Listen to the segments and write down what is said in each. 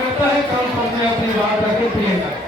रहता है, कम समय अपनी बात रखे प्रियंका।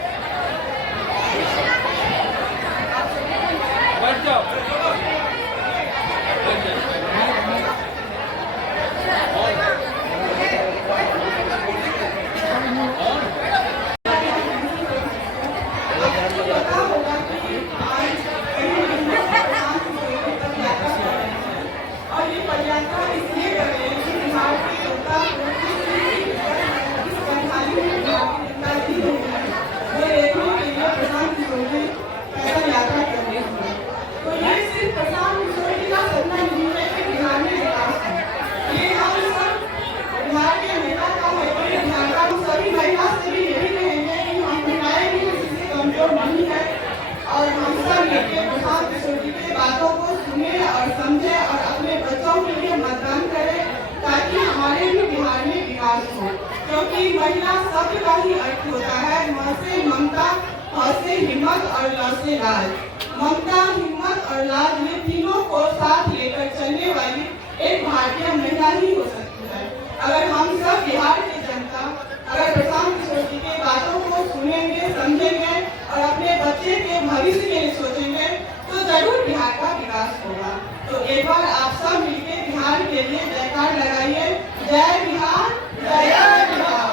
और हम सब मिलकर प्रशांत किशोर जी की बातों को सुने और समझे और अपने बच्चों के लिए मतदान करें, ताकि हमारे भी बिहार में विकास हो। क्योंकि महिला शब्द का ही अर्थ होता है म से ममता, ह से हिम्मत और ल से लाज। ममता, हिम्मत और लाज में तीनों को साथ लेकर चलने वाली एक भारतीय महिला ही हो सकती है। अगर हम सब बिहार की जनता अगर प्रशांत किशोर जी की बातों को सुनेंगे, समझेंगे और अपने बच्चे के भविष्य के लिए सोचेंगे, तो जरूर बिहार का विकास होगा। तो एक बार आप सब मिलकर बिहार के लिए जयकार लगाइए। जय बिहार, जय बिहार।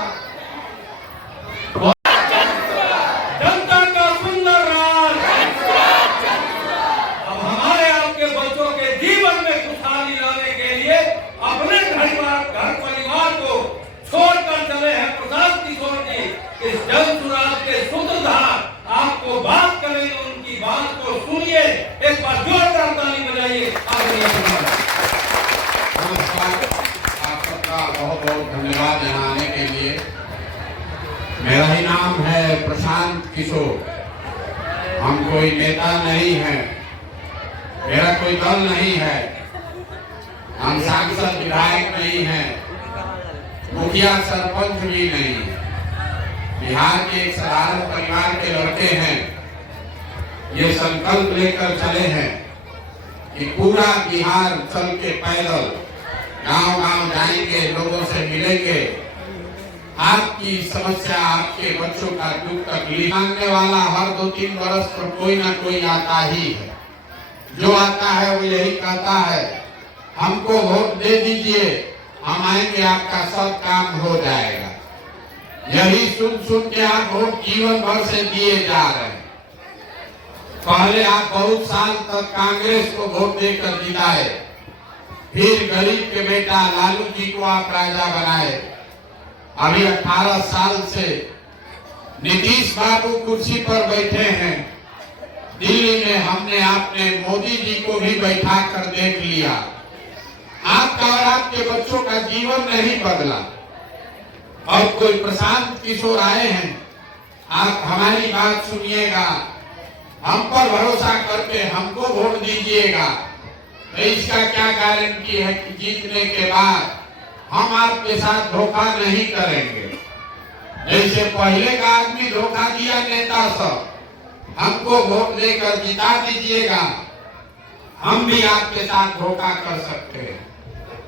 जनता का सुंदर राज अब हमारे आपके बच्चों के जीवन में खुशहाली लाने के लिए अपने घर परिवार को छोड़कर चले हैं प्रशांत किशोर जी। इस जन सुराज के सूत्रधार आपको बात करेंगे, उनकी बात को सुनिए। एक बार जोरदार ताली बजाइए। नमस्कार, आप सबका बहुत बहुत धन्यवाद यहाँ आने के लिए। मेरा ही नाम है प्रशांत किशोर। हम कोई नेता नहीं है, मेरा कोई दल नहीं है, हम सांसद विधायक नहीं है, मुखिया सरपंच भी नहीं। बिहार के एक साधारण परिवार के लड़के हैं। ये संकल्प लेकर चले हैं कि पूरा बिहार चल के पैदल गांव-गांव जाएंगे, लोगों से मिलेंगे। आपकी समस्या, आपके बच्चों का दुख तकलीफ मांगने वाला हर 2-3 वर्ष पर कोई ना कोई आता ही है। जो आता है वो यही कहता है, हमको वोट दे दीजिए, हम आएंगे, आपका सब काम हो जाएगा। यही सुन सुन के आप वोट जीवन भर से दिए जा रहे हैं। पहले आप बहुत साल तक कांग्रेस को वोट देकर जिताए, फिर गरीब के बेटा लालू जी को आप राजा बनाए। अभी 18 साल से नीतीश बाबू कुर्सी पर बैठे हैं। दिल्ली में हमने आपने मोदी जी को भी बैठा कर देख लिया। आपका और आपके बच्चों का जीवन नहीं बदला। और कोई प्रशांत किशोर आए हैं, आप हमारी बात सुनिएगा, हम पर भरोसा करके हमको वोट दीजिएगा। तो इसका क्या गारंटी है कि जीतने के बाद हम आपके साथ धोखा नहीं करेंगे। जैसे पहले का आदमी धोखा दिया नेता सब, हमको वोट देकर जिता दीजिएगा, हम भी आपके साथ धोखा कर सकते हैं।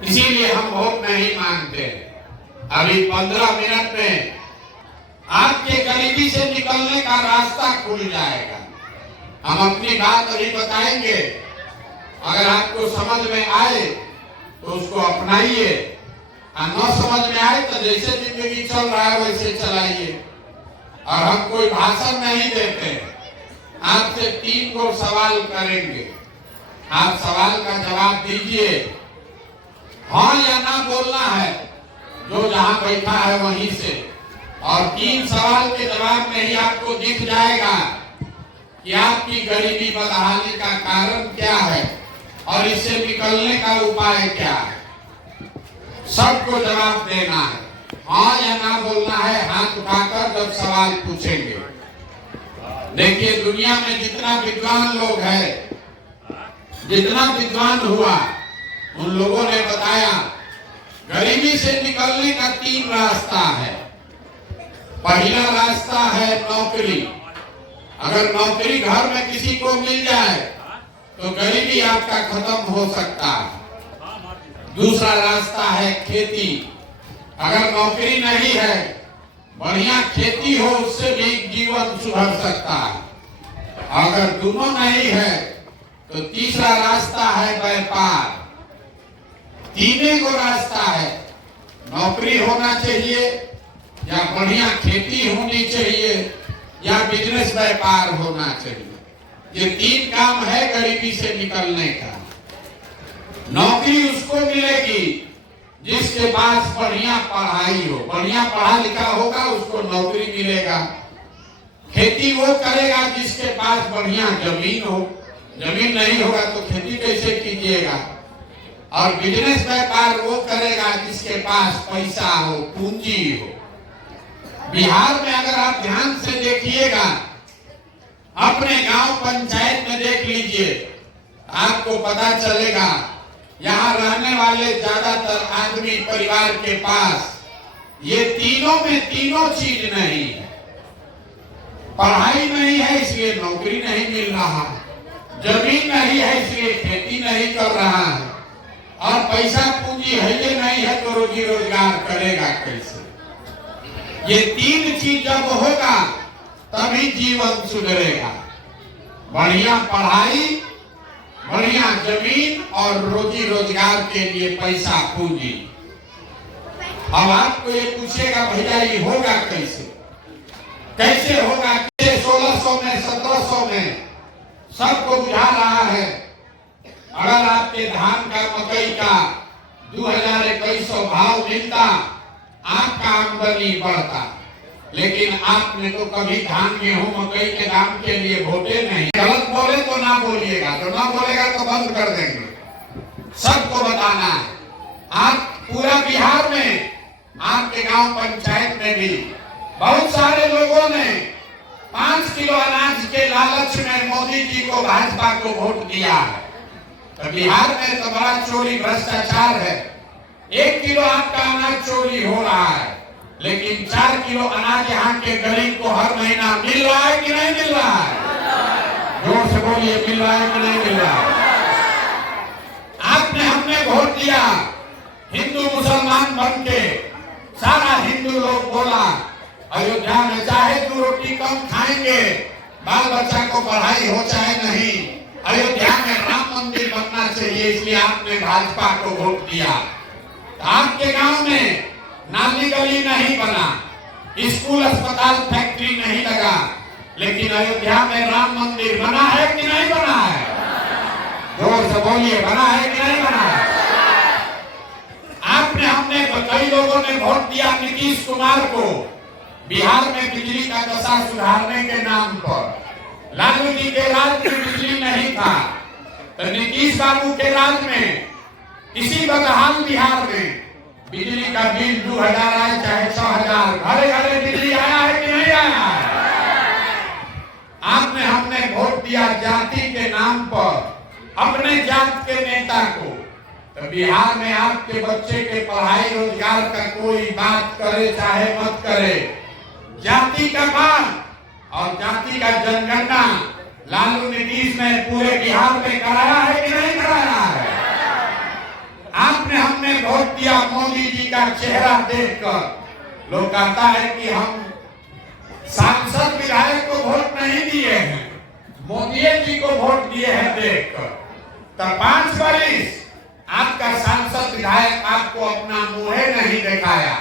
इसीलिए हम वोट नहीं मांगते। अभी 15 मिनट में आपके गरीबी से निकलने का रास्ता खुल जाएगा। हम अपनी बात अभी बताएंगे, अगर आपको समझ में आए तो उसको अपनाइए, और न समझ में आए तो जैसे जिंदगी चल रहा है वैसे चलाइए। और हम कोई भाषण नहीं देते, आपसे 3 गो सवाल करेंगे, आप सवाल का जवाब दीजिए। हाँ या ना बोलना है, जो जहां बैठा है वहीं से। और 3 सवाल के जवाब में ही आपको दिख जाएगा कि आपकी गरीबी बदहाली का कारण क्या है और इससे निकलने का उपाय क्या है। सबको जवाब देना है, हाँ या ना बोलना है, हाथ उठाकर जब सवाल पूछेंगे। देखिए, दुनिया में जितना विद्वान लोग हैं, जितना विद्वान हुआ, उन लोगों ने बताया गरीबी से निकलने का 3 रास्ता है। पहला रास्ता है नौकरी। अगर नौकरी घर में किसी को मिल जाए तो गरीबी आपका खत्म हो सकता है। दूसरा रास्ता है खेती। अगर नौकरी नहीं है बढ़िया खेती हो, उससे भी जीवन सुधर सकता है। अगर दोनों नहीं है तो तीसरा रास्ता है व्यापार। तीनों को रास्ता है, नौकरी होना चाहिए या बढ़िया खेती होनी चाहिए या बिजनेस व्यापार होना चाहिए। ये तीन काम है गरीबी से निकलने का। नौकरी उसको मिलेगी जिसके पास बढ़िया पढ़ाई हो, बढ़िया पढ़ा लिखा होगा उसको नौकरी मिलेगा। खेती वो करेगा जिसके पास बढ़िया जमीन हो, जमीन नहीं होगा तो खेती कैसे कीजिएगा। और बिजनेस व्यापार वो करेगा जिसके पास पैसा हो, पूंजी हो। बिहार में अगर आप ध्यान से देखिएगा, अपने गांव पंचायत में देख लीजिए, आपको पता चलेगा यहाँ रहने वाले ज्यादातर आदमी परिवार के पास ये तीनों में तीनों चीज नहीं है। पढ़ाई नहीं है इसलिए नौकरी नहीं मिल रहा, जमीन नहीं है इसलिए खेती नहीं कर रहा है, और पैसा पूंजी है ये नहीं है तो रोजी रोजगार करेगा कैसे। ये तीन चीज जब होगा तभी जीवन सुधरेगा। बढ़िया पढ़ाई, बढ़िया जमीन और रोजी रोजगार के लिए पैसा पूंजी। अब आपको ये पूछेगा भैया ये होगा कैसे, कैसे होगा? 1600 में 1700 में सबको बुझा रहा है। अगर आपके धान का मकई का 2100 भाव मिलता, आपका आमदनी बढ़ता। लेकिन आपने तो कभी धान गेहूं मकई के दाम के लिए वोटे नहीं। गलत बोले तो ना बोलिएगा, तो ना बोलेगा तो बंद कर देंगे। सबको बताना है। आप पूरा बिहार में, आपके गांव पंचायत में भी बहुत सारे लोगों ने 5 किलो अनाज के लालच में मोदी जी को, भाजपा को वोट दिया है। तो बिहार में तो बड़ा चोरी भ्रष्टाचार है। 1 किलो आपका अनाज चोरी हो रहा है, लेकिन 4 किलो अनाज यहाँ के गरीब को हर महीना मिल रहा है कि नहीं मिल रहा है? जोर से बोलिए, मिल रहा है कि नहीं मिल रहा है? आपने हमने वोट दिया, हिंदू मुसलमान बन के सारा हिंदू लोग बोला अयोध्या में चाहे 2 रोटी कम खाएंगे, बाल बच्चा को पढ़ाई हो चाहे नहीं, अयोध्या में राम मंदिर बनना चाहिए, इसलिए आपने भाजपा को वोट दिया। तो आपके गांव में नाली गली नहीं बना, स्कूल अस्पताल फैक्ट्री नहीं लगा, लेकिन अयोध्या में राम मंदिर बना है कि नहीं बना है? जोर से बोलिए, बना है कि नहीं बना है? आपने हमने कई लोगों ने वोट दिया नीतीश कुमार को बिहार में बिजली का दशा सुधारने के नाम पर। लालू जी के राज में बिजली नहीं था, तो नीतीश बाबू के राज में इसी बदहाल बिहार में बिजली का बिल 2000 आए चाहे 6000, घरे घरे बिजली आया है कि नहीं आया है? आपने हमने वोट दिया जाति के नाम पर अपने जात के नेता को। तो बिहार में आपके बच्चे के पढ़ाई रोजगार का कोई बात करे चाहे मत करे, जाति का काम और जाति का जनगणना लालू नीतीश ने पूरे बिहार में कराया है कि नहीं कराया है? आपने हमने वोट दिया मोदी जी का चेहरा देखकर। लोग कहता है कि हम सांसद विधायक को वोट नहीं दिए हैं, मोदी जी को वोट दिए हैं देखकर। तो 5 वर्ष आपका सांसद विधायक आपको अपना मुंह नहीं दिखाया,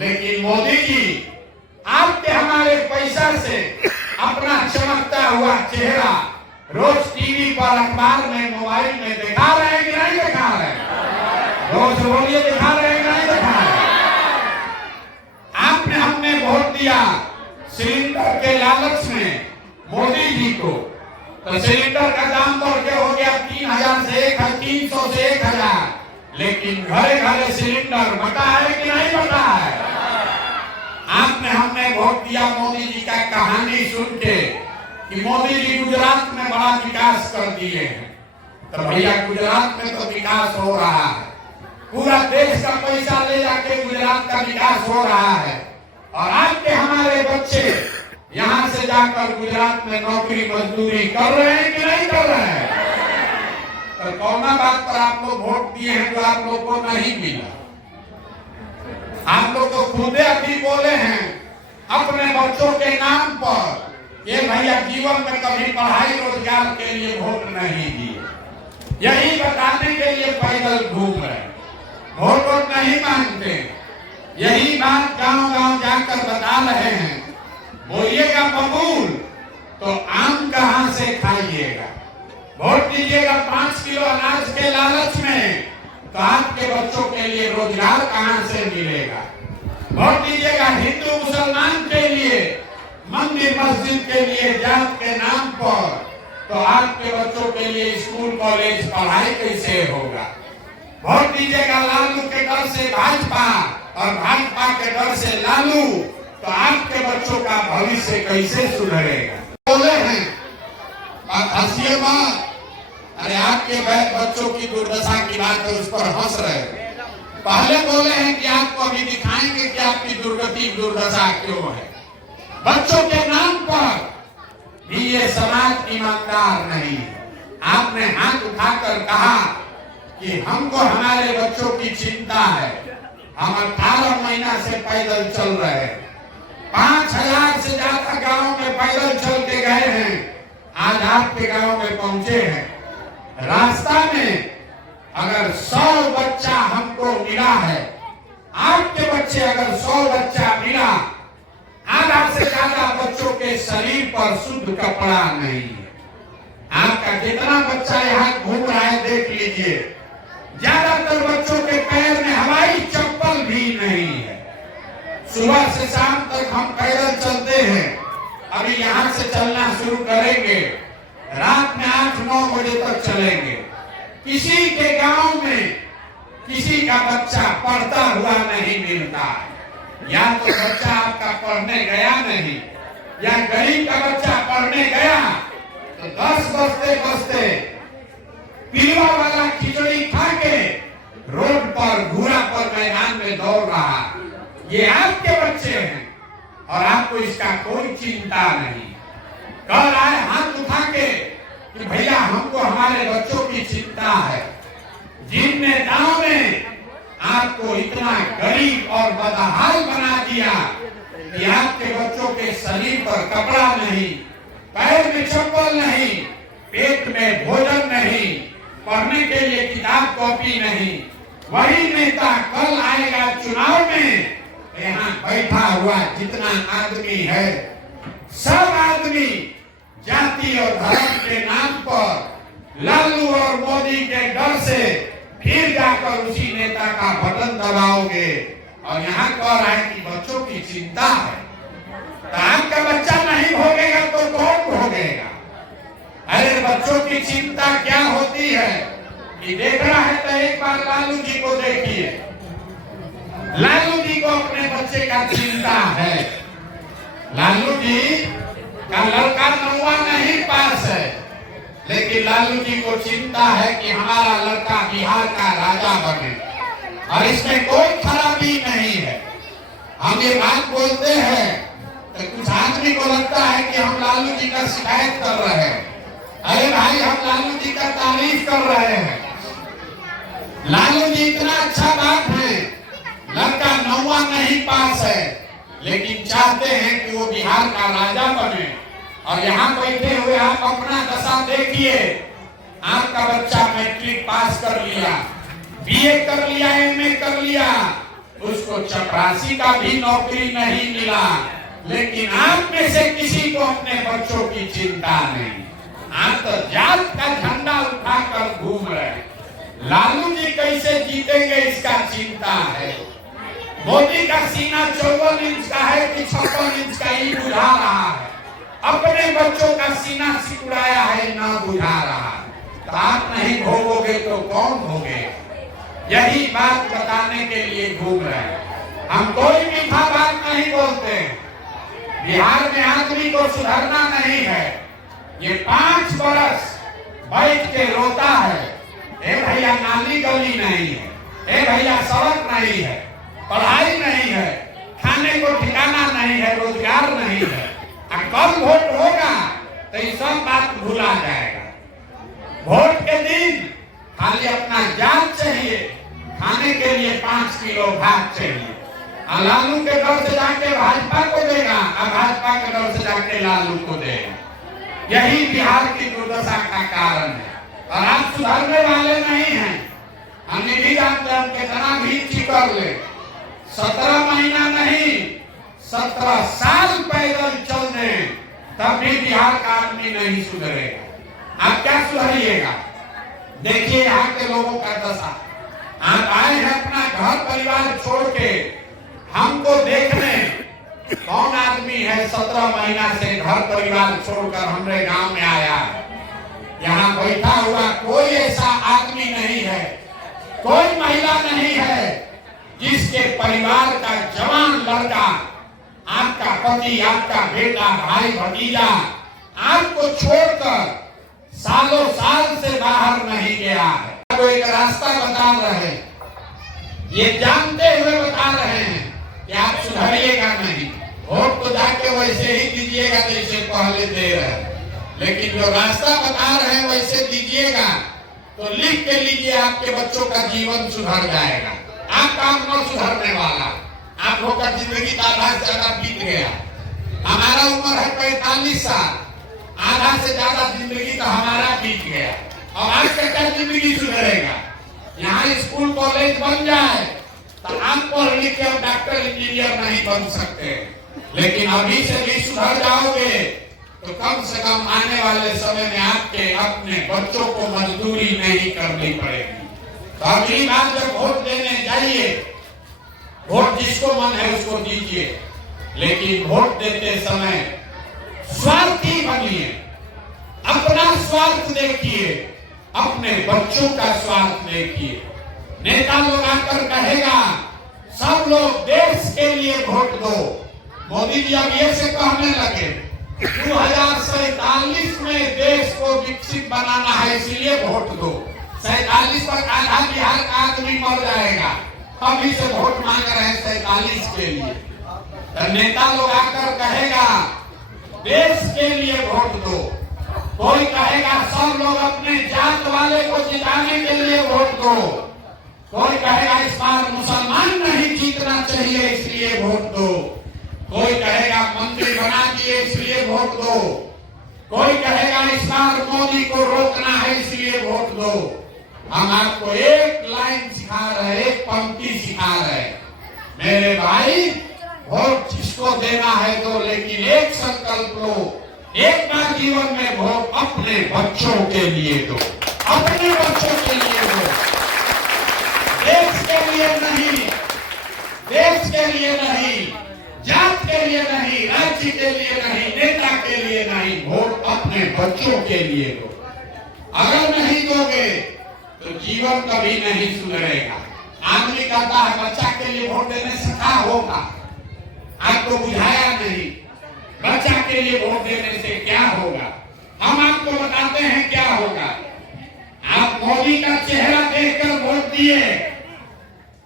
लेकिन मोदी जी आपके हमारे पैसा से अपना चमकता हुआ चेहरा रोज टीवी पर, अखबार में, मोबाइल में दिखा रहे हैं कि नहीं दिखा रहे हैं? रोज बोलिए, दिखा रहे हैं कि नहीं दिखा रहे? आपने हमने वोट दिया सिलेंडर के लालच में मोदी जी को, तो सिलेंडर का दाम बढ़ के हो गया 3000 से 300 से 1000, लेकिन घरे घरे सिलेंडर बटा है कि नहीं बटा है? आपने हमने वोट दिया मोदी जी का कहानी सुन के कि मोदी जी गुजरात में बड़ा विकास कर दिए हैं। तो भैया गुजरात में तो विकास हो रहा है, पूरा देश का पैसा ले जाके गुजरात का विकास हो रहा है, और आपके हमारे बच्चे यहाँ से जाकर गुजरात में नौकरी मजदूरी कर रहे हैं कि नहीं कर रहे हैं? तो कौन बात पर आप लोग वोट दिए हैं जो आप लोग को नहीं मिला? आप लोग तो खुदे अभी बोले हैं अपने बच्चों के नाम पर ये भैया जीवन में कभी पढ़ाई रोजगार के लिए वोट नहीं दिए, यही बताने के लिए पैदल घूम रहे, वोट नहीं मांगते। यही बात गांव-गांव जाकर बता रहे हैं। बोलिएगा बबूल तो आम कहां से खाइएगा, वोट दीजिएगा 5 किलो अनाज के लालच में तो आपके बच्चों के लिए रोजगार कहां से मिलेगा। वोट दीजिएगा हिंदू मुसलमान के लिए, मंदिर मस्जिद के लिए जात के नाम पर तो आपके बच्चों के लिए स्कूल कॉलेज पढ़ाई कैसे होगा। वोट दीजिएगा लालू के डर से भाजपा और भाजपा के डर से लालू तो आपके बच्चों का भविष्य कैसे सुधरेगा। बोले हैं हंसिए मत, अरे आपके बच्चों की दुर्दशा की बात है उस पर हंस रहे। पहले बोले हैं कि आपको अभी दिखाएंगे कि आपकी दुर्गति दुर्दशा क्यों है। बच्चों के नाम पर भी ये समाज ईमानदार नहीं है। आपने हाथ उठाकर कहा कि हमको हमारे बच्चों की चिंता है, हम 18 महीना से पैदल चल रहे हैं, 5000 से ज्यादा गांव में पैदल चल के गए हैं, आज आपके गांव में पहुंचे हैं। रास्ता में अगर 100 बच्चा हमको मिला है, आपके बच्चे अगर 100 बच्चा मिला, आधा से ज्यादा बच्चों के शरीर पर शुद्ध कपड़ा नहीं है। आपका जितना बच्चा यहाँ घूम रहा है देख लीजिए, ज्यादातर बच्चों के पैर में हवाई चप्पल भी नहीं है। सुबह से शाम तक हम पैदल चलते हैं, अभी यहाँ से चलना शुरू करेंगे, रात में 8-9 बजे तक चलेंगे। किसी के गांव में किसी का बच्चा पढ़ता हुआ नहीं मिलता, या तो बच्चा आपका पढ़ने गया नहीं, या गरीब का बच्चा पढ़ने गया तो 10 बजते बजते पिलवा वाला खिचड़ी खा के रोड पर घूरा पर मैदान में दौड़ रहा। ये आपके बच्चे हैं और आपको इसका कोई चिंता नहीं। कल आए हाथ उठा के कि भैया हमको हमारे बच्चों की चिंता है। जिन नेताओं ने आपको इतना गरीब और बदहाल बना दिया कि आपके बच्चों के शरीर पर कपड़ा नहीं, पैर में चप्पल नहीं, पेट में भोजन नहीं, पढ़ने के लिए किताब कॉपी नहीं, वही नेता कल आएगा चुनाव में, यहाँ बैठा हुआ जितना आदमी है सब आदमी जाति और धर्म के नाम पर लालू और मोदी के डर से फिर जाकर उसी नेता का बटन दबाओगे और यहाँ कह रहा है कि बच्चों की चिंता है। तो आपका बच्चा नहीं भोगेगा तो कौन भोगेगा। अरे बच्चों की चिंता क्या होती है कि देख रहा है तो एक बार लालू जी को देखिए, लालू जी को अपने बच्चे का चिंता है। लालू जी का लड़का 9वां नहीं पास है, लेकिन लालू जी को चिंता है कि हमारा लड़का बिहार का राजा बने, और इसमें कोई खराबी नहीं है। हम ये बात बोलते हैं तो कुछ आदमी को लगता है कि हम लालू जी का शिकायत कर रहे हैं। अरे भाई, हम लालू जी का तारीफ कर रहे हैं। लालू जी इतना अच्छा बात है, लड़का 9वां नहीं पास है, लेकिन चाहते हैं कि वो बिहार का राजा बने। और यहाँ बैठे हुए आप अपना दशा देखिए, आपका बच्चा मैट्रिक पास कर लिया, बीए कर लिया, एमए कर लिया, उसको चपरासी का भी नौकरी नहीं मिला, लेकिन आप में से किसी को अपने बच्चों की चिंता नहीं। आप तो जात का झंडा उठाकर घूम रहे हैं। लालू जी कैसे जीतेंगे इसका चिंता है। मोदी का सीना 54 इंच का है कि 56 इंच का ही बुझा रहा है, अपने बच्चों का सीना सिकुड़ाया है ना बुझा रहा। तो आप नहीं भोगोगे तो कौन भोगेगा। यही बात बताने के लिए घूम रहे हैं। हम कोई मीठा बात नहीं बोलते। बिहार में आदमी को सुधरना नहीं है। ये 5 बरस बैठ के रोता है, ए भैया नाली गली नहीं है, ए भैया सड़क नहीं है, पढ़ाई नहीं है, खाने को ठिकाना नहीं है, रोजगार नहीं है। कब वोट होगा तो ये सब बात भूला जाएगा। वोट के दिन खाली अपना जान चाहिए, खाने के लिए 5 किलो भात चाहिए। लालू के घर से जाके भाजपा को देगा लालू को देगा। यही बिहार की दुर्दशा का कारण है और आप सुधरने वाले नहीं हैं। हम नहीं जानते हम कितना भी कर ले, 17 महीना नहीं 17 साल पैदल चलने तब भी बिहार का आदमी नहीं सुधरेगा। आप क्या सुधरिएगा? देखिए यहाँ के लोगों का दशा। आप आए हैं अपना घर परिवार छोड़ के हमको देखने। कौन आदमी है 17 महीना से घर परिवार छोड़कर हमारे गांव में आया? यहाँ बैठा हुआ कोई ऐसा आदमी नहीं है, कोई महिला नहीं है जिसके परिवार का जवान लड़का, आपका पति, आपका बेटा, भाई, भतीजा आपको छोड़कर सालों साल से बाहर नहीं गया है। आपको एक रास्ता बता रहे हैं, ये जानते हुए बता रहे हैं कि आप सुधरिएगा नहीं। वोट तो जाके वैसे ही दीजिएगा जैसे पहले दे रहे हैं, लेकिन जो रास्ता बता रहे हैं वैसे दीजिएगा तो लिख के लीजिए, आपके बच्चों का जीवन सुधर जाएगा। आपका न सुधरने वाला, आप लोग का जिंदगी का आधा से ज्यादा बीत गया। हमारा उम्र है 45 साल, आधा से ज्यादा जिंदगी का हमारा बीत गया। और आज तक क्या जिंदगी सुधरेगा? यहाँ स्कूल कॉलेज बन जाए तो आप पढ़ लिख के डॉक्टर इंजीनियर नहीं बन सकते, लेकिन अभी से भी सुधर जाओगे तो कम से कम आने वाले समय में आपके अपने बच्चों को मजदूरी नहीं करनी पड़ेगी। तो अगली बार जब वोट देने जाइए, वोट जिसको मन है उसको दीजिए, लेकिन वोट देते समय स्वार्थी बनिए, अपना स्वार्थ देखिए, अपने बच्चों का स्वार्थ देखिए। नेता लोग आकर कहेगा सब लोग देश के लिए वोट दो। मोदी जी अब ये से कहने लगे 2047 में देश को विकसित बनाना है, इसलिए वोट दो। 47 तक आधा बिहार का आदमी मर जाएगा, अभी से वोट मांग रहे हैं 47 के लिए। तो नेता लोग आकर कहेगा देश के लिए वोट दो, कोई कहेगा सब लोग अपने जात वाले को जिताने के लिए वोट दो, कोई कहेगा इस बार मुसलमान नहीं जीतना चाहिए इसलिए वोट दो, कोई कहेगा मंत्री बना दिए इसलिए वोट दो, कोई कहेगा इस बार मोदी को रोकना है इसलिए वोट दो। हम आपको एक लाइन सिखा रहे, एक पंक्ति सिखा रहे, मेरे भाई वोट जिसको देना है दो, लेकिन एक संकल्प लो, एक बार जीवन में वोट अपने बच्चों के लिए दो, अपने बच्चों के लिए दो, देश के लिए नहीं, देश के लिए नहीं, जात के लिए नहीं, राज्य के लिए नहीं, नेता के लिए नहीं, वोट अपने बच्चों के लिए दो। अगर नहीं दोगे तो जीवन कभी नहीं सुधरेगा। आदमी कहता है बच्चा के लिए वोट देने से क्या होगा, आपको बुझाया नहीं बच्चा के लिए वोट देने से क्या होगा। हम आपको बताते हैं क्या होगा। आप मोदी का चेहरा देखकर वोट दिए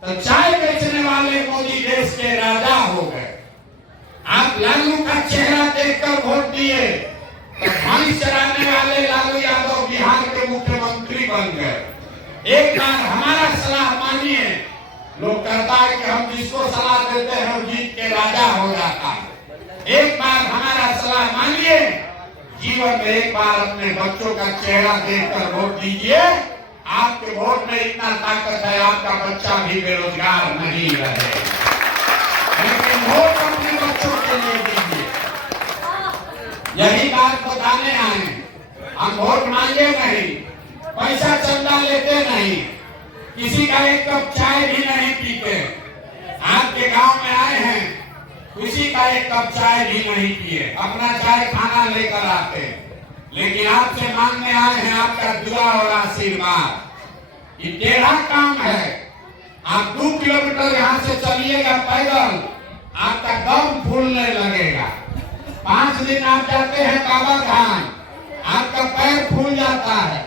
तो चाय बेचने वाले मोदी देश के राजा हो गए। आप लालू का चेहरा देखकर वोट दिए तो भैंस चराने वाले लालू यादव बिहार के मुख्यमंत्री बन गए। एक बार हमारा सलाह मानिए, लोग कहता है कि हम जिसको सलाह देते हैं वो जीत के राजा हो जाता है। एक बार हमारा सलाह मानिए, जीवन में एक बार अपने बच्चों का चेहरा देखकर वोट दीजिए। आपके वोट में इतना ताकत है, आपका बच्चा भी बेरोजगार नहीं रहे। लेकिन वोट अपने बच्चों के लिए दीजिए। यही बात बताने आए, हम वोट मांगे नहीं, पैसा चंदा लेते नहीं, किसी का एक कप चाय भी नहीं पीते। आपके गांव में आए हैं, किसी का एक कप चाय भी नहीं पिए, अपना चाय खाना लेकर आते, लेकिन आपसे मांगने आए हैं आपका दुआ और आशीर्वाद। ये टेढ़ा काम है। आप 2 किलोमीटर यहाँ से चलिएगा पैदल, आपका दम फूलने लगेगा। 5 दिन आप जाते हैं बाबा धाम, आपका पैर फूल जाता है।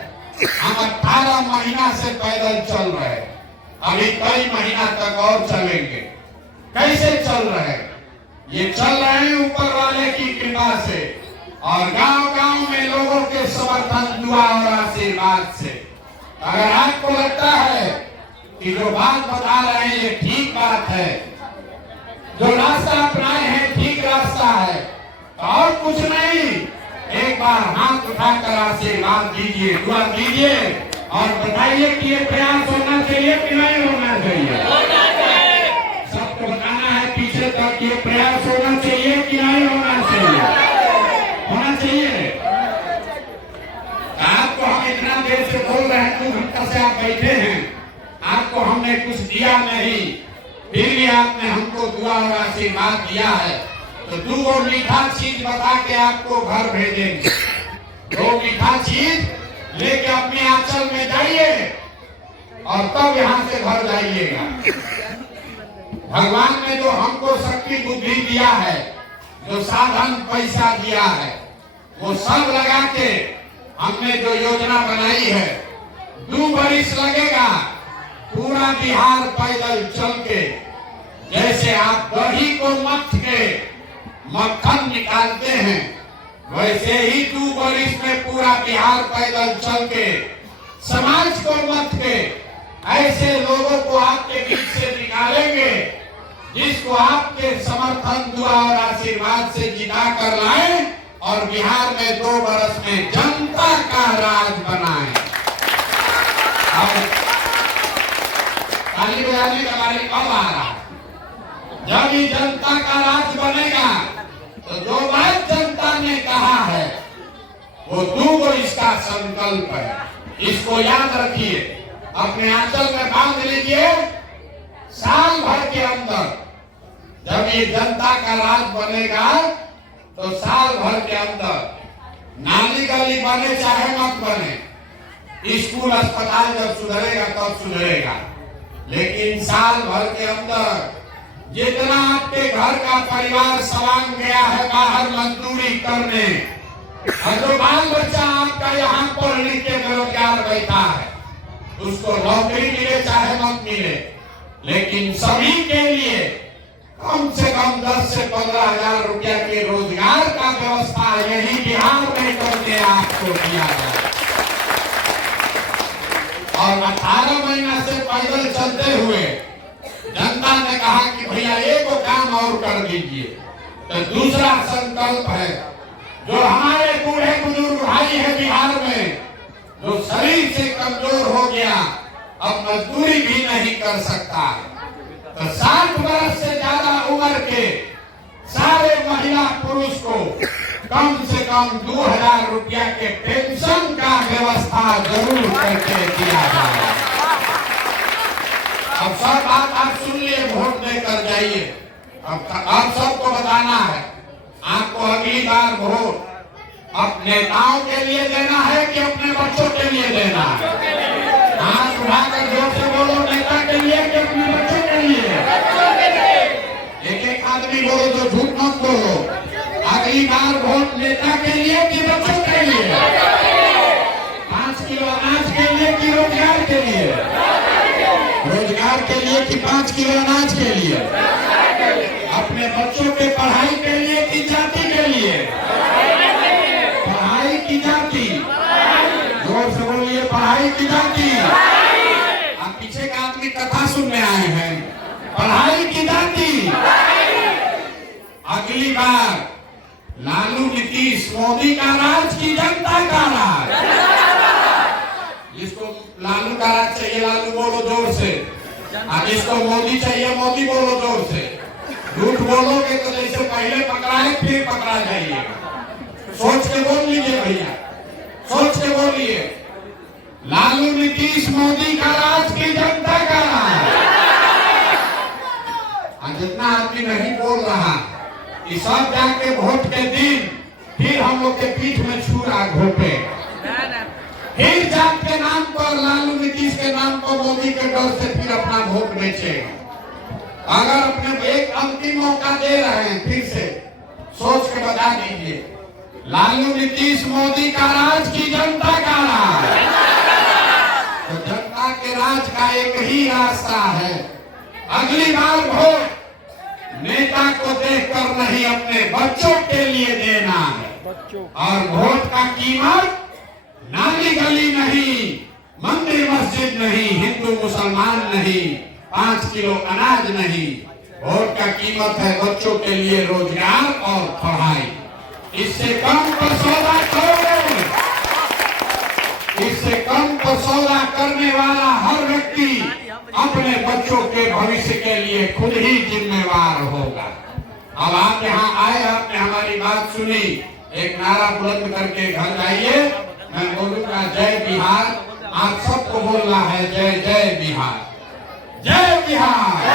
हम 18 महीना से पैदल चल रहे, अभी कई महीना तक और चलेंगे। कैसे चल रहे? ये चल रहे हैं ऊपर वाले की कृपा से और गांव-गांव में लोगों के समर्थन, दुआ और आशीर्वाद से। अगर आपको लगता है कि जो बात बता रहे हैं ये ठीक बात है, जो रास्ता अपनाए हैं ठीक रास्ता है, और कुछ नहीं, एक बार हाथ उठाकर आशीर्वाद दीजिए, दुआ दीजिए और बताइए कि ये प्रयास होना चाहिए कि नहीं होना चाहिए। सबको बताना है पीछे तक, ये प्रयास होना चाहिए कि नहीं होना चाहिए। होना चाहिए। आपको हम इतना देर से बोल रहे हैं, 2 घंटा से आप बैठे हैं, आपको हमने कुछ दिया नहीं, फिर भी आपने हमको दुआ और आशीर्वाद दिया है, तो 2 मीठा चीज बता के आपको घर भेजेंगे। 2 मीठा चीज लेके अपने आंचल में जाइए और तब यहाँ से घर जाइएगा। भगवान ने जो हमको शक्ति बुद्धि दिया है, जो साधन पैसा दिया है, वो सब लगा के हमने जो योजना बनाई है, 2 बरिस लगेगा पूरा बिहार पैदल चल के, जैसे आप दही को मथ के मक्खन निकालते हैं, वैसे ही 2 बरिस में पूरा बिहार पैदल चल के समाज को मथ के ऐसे लोगों को आपके बीच से निकालेंगे जिसको आपके समर्थन दुआ और आशीर्वाद से जिता कर लाए और बिहार में 2 बरस में जनता का राज बनाए। अब ताली बजाने का बारे कब आ रहा है? जब ही जनता का राज बनेगा तो जो बात जनता ने कहा है वो 2 इसका संकल्प है। इसको याद रखिए, अपने आंचल में बांध लीजिए। साल भर के अंदर जब ये जनता का राज बनेगा तो साल भर के अंदर नाली गली बने चाहे मत बने, स्कूल अस्पताल जब सुधरेगा तब सुधरेगा, लेकिन साल भर के अंदर जितना आपके घर का परिवार सवांग गया है बाहर मजदूरी करने, और जो बाल बच्चा आपका यहाँ पढ़ लिख के बेरोजगार बैठा है, उसको नौकरी मिले चाहे मत मिले, लेकिन सभी के लिए कम से कम 10 से 15 हजार रुपया के रोजगार का व्यवस्था यही बिहार में करके आपको दिया जाए। और 18 महीना से पैदल चलते हुए जनता ने कहा कि भैया एक काम और कर दीजिए। तो दूसरा संकल्प है, जो हमारे बूढ़े बुजुर्ग भाई है बिहार में, जो शरीर से कमजोर हो गया, अब मजदूरी भी नहीं कर सकता, तो 60 वर्ष से ज्यादा उम्र के सारे महिला पुरुष को कम से कम 2000 रुपया के पेंशन का व्यवस्था जरूर करके दिया जाए। अब सब बात आप सुन लिए, वोट देकर जाइए। अब आप सबको बताना है, आपको अगली बार वोट अपने नेताओं के लिए देना है कि अपने बच्चों के लिए देना है? हाथ उठाकर जोर से बोलो, नेता के लिए कि अपने बच्चों के लिए? एक आदमी बोलो तो झूठ मत बोलो। अगली बार वोट नेता के लिए कि बच्चों के लिए? 5 किलो अनाज के लिए कि रोजगार के लिए? रोजगार के लिए कि 5 किलो अनाज के लिए? अपने बच्चों के पढ़ाई के लिए कि जाति के लिए? पढ़ाई की जाति, जोर से बोलिए, पढ़ाई की जाति। आप पीछे का आदमी कथा सुनने आए हैं, पढ़ाई की जाति। अगली बार लालू नीतीश मोदी का राज की जनता का राज? जिसको लालू का राज चाहिए लालू बोलो जोर से, अब इसको मोदी चाहिए मोदी बोलो जोर से। झूठ बोलोगे तो जैसे पहले पकड़ाए फिर पकड़ा जाइएगा। सोच के बोल लीजिए भैया, सोच के बोलिए, लालू नीतीश मोदी का राज की जनता का राज। जितना आदमी नहीं बोल रहा, इस सब जाके वोट के दिन फिर हम लोग के पीठ में छुरा घोपे, फिर जात के नाम पर लालू नीतीश के नाम पर मोदी के डर से फिर अपना वोट बेचे। अगर अपने एक अंतिम मौका दे रहे हैं, फिर से सोच के बता दीजिए, लालू नीतीश मोदी का राज की जनता का राज? तो जनता के राज का एक ही रास्ता है, अगली बार वोट नेता को देखकर नहीं अपने बच्चों के लिए देना है। और वोट का कीमत नाली गली नहीं, मंदिर मस्जिद नहीं, हिंदू मुसलमान नहीं, 5 किलो अनाज नहीं, वोट का कीमत है बच्चों के लिए रोजगार और पढ़ाई। इससे कम पर सौदा करोगे। इससे कम पर सौदा करने वाला हर व्यक्ति अपने बच्चों के भविष्य के लिए खुद ही जिम्मेवार होगा। अब आप यहाँ आए, आपने हमारी बात सुनी, एक नारा बुलंद करके घर जाइए। मैं बोलूंगा जय बिहार, आप सबको बोलना है जय जय बिहार, जय बिहार।